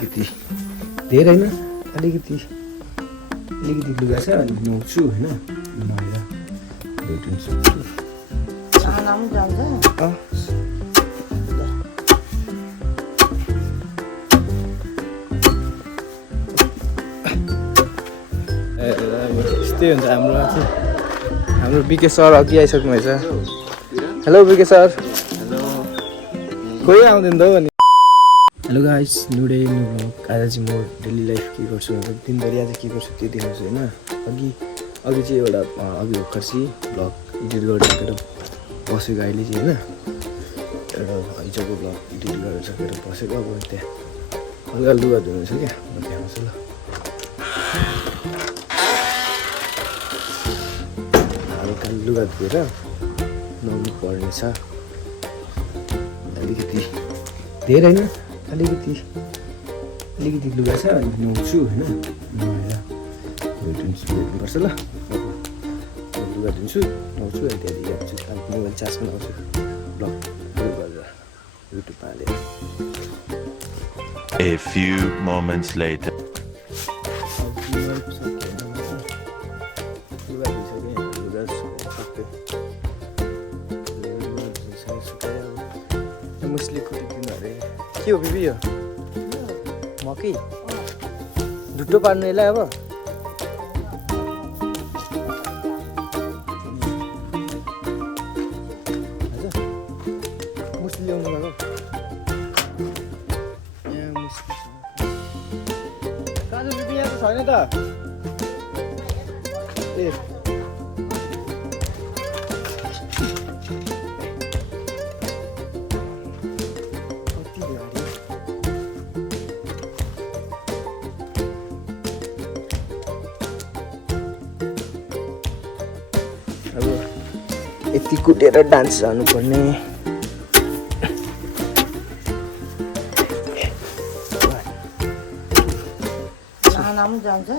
अलिकति धेरै हैन अलिकति लुगा छ अनि नुहाउँछु हैन नुहाएर भेटिन्छु खाना पनि जान्छ यस्तै हुन्छ हाम्रो बिके सर अघि आइसक्नु भएछ हेलो बिके सर कोही आउँदैन त हो नि hello guys new day new blog आज चाहिँ म डेली लाइफ के गर्छु दिनभरि आज के गर्छु त्यो देखाउँछु होइन अघि चाहिँ एउटा अघि भर्खर ब्लग एडिट गरेर बसेको अहिले चाहिँ होइन एउटा हिजोको ब्लग एडिट गरेर सकेर बसेको अब त्यहाँ हल्का लुगा धुनु छ क्या म देखाउँछु ल हल्का लुगा धोएर नुहाउनु पर्ने छ अलिकति धेरै होइन अलिकति लुगा छ अनि नुहाउँछु होइन नुहाएर भेट्नुपर्छ ल लुगा धुन्छु नुहाउँछु अनि त्यहाँदेखि आउँछु मोबाइल चार्जमा लाउँछु ब्लग गरेर युट्युबमा हालेर A few moments later. मुस्ली कुटिदिनु अरे के हो बिबी यो मकै ढुट्टो पार्नु यसलाई अब मुस्ली ल्याउनु भएको यहाँ मुस्ली काजु बिबी यहाँ त छैन त ए यति कुटेर डान्स जानुपर्ने खाना पनि जान्छ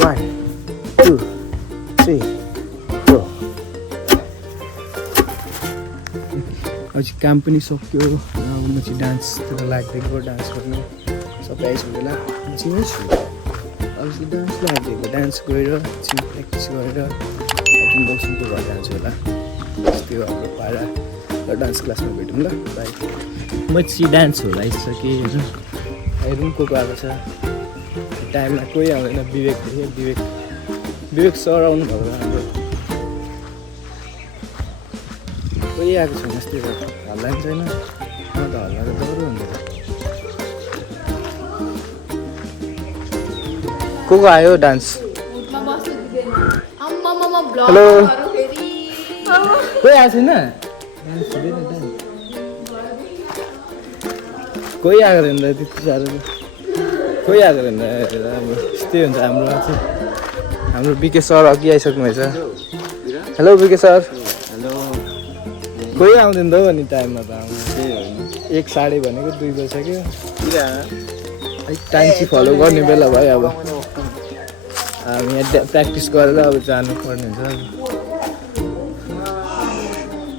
One, two, three, four. अझै काम पनि सक्यो म चाहिँ डान्सतिर लाग्दिएको डान्स गर्नु सबै आइसक्यो बेला म चाहिँ छु अझै डान्स लाग्दिएको डान्स गएर एकछिन प्र्याक्टिस गरेर एकदिन बक्सिङको घर जान्छु होला त्यस्तै हो हाम्रो पारा र डान्स क्लासमा भेटौँ ल बाई म चाहिँ डान्स होला आइसकेँ होइन हेरौँ को आएको छ टाइममा कोही आउँदैन विवेक सर आउनु भएको हाम्रो कोही आएको छैन जस्तै हल्ला पनि छैन अन्त हल्ला त डरो हुन्छ को आयो डान्स हेलो कोही आएको छैन डान्स हुँदैन डान्स कोही आएको छैन त्यति साह्रो कोही आएको छैन यस्तै हुन्छ हाम्रो बिके सर अघि आइसक्नु भएछ हेलो बिके सर कोही आउँदैन त हो नि टाइममा त आउनु 1:30 भनेको 2 बजिसक्यो टाइम चाहिँ फलो गर्ने बेला भयो अब हामी यहाँ प्र्याक्टिस गरेर अब जानुपर्ने हुन्छ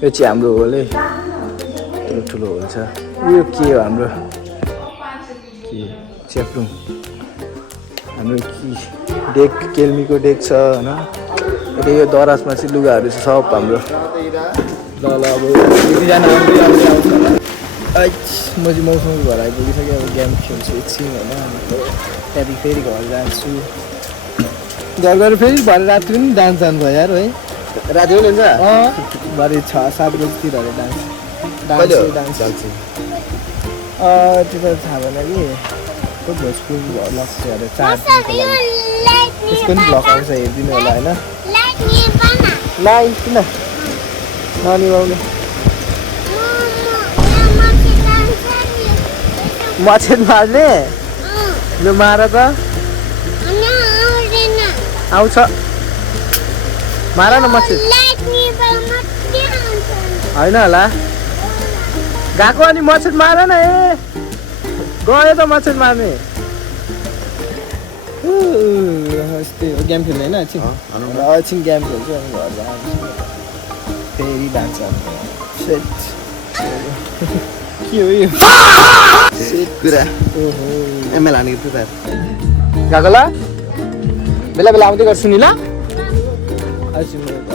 यो चाहिँ हाम्रो होल है ठुलो होल छ यो के हो हाम्रो के च्याप्रुङ हाम्रो कि डेक केल्मीको डेक छ होइन अहिले यो दराजमा चाहिँ लुगाहरू छ सब हाम्रो ल अब यतिजना आउँदै आउँछ होला म चाहिँ मौसमको घर आइपुगिसकेँ अब गेम खेल्छु एकछिन होइन त्यहाँदेखि फेरि घर जान्छु घर गएर फेरि भरे राति पनि डान्स जानुभयो यार है राति पनि हुन्छ भरे 6-7 बजीतिर अरे डान्स त्यो त थाहा भएन कि को भोजपुर लाग्छ अरे 4 दिनको लागि त्यसको पनि भ्लग आउँछ हेरिदिनु होला होइन लाइन किन ननिभाउने मछेत मार्ने लु मार त आउँछ मार न मछेत होइन होला गएको अनि मछेत मार न ए गयो त मछेत मार्ने बस त्यही हो गेम खेल्ने होइन एकछिन एकछिन गेम खेल्छु अनि घर जान्छु फेरि डान्स सेट के हो यो कुरा ओहो एमएल हानेको थियो त गएको ल बेला बेला आउँदै गर्छु नि ल आज म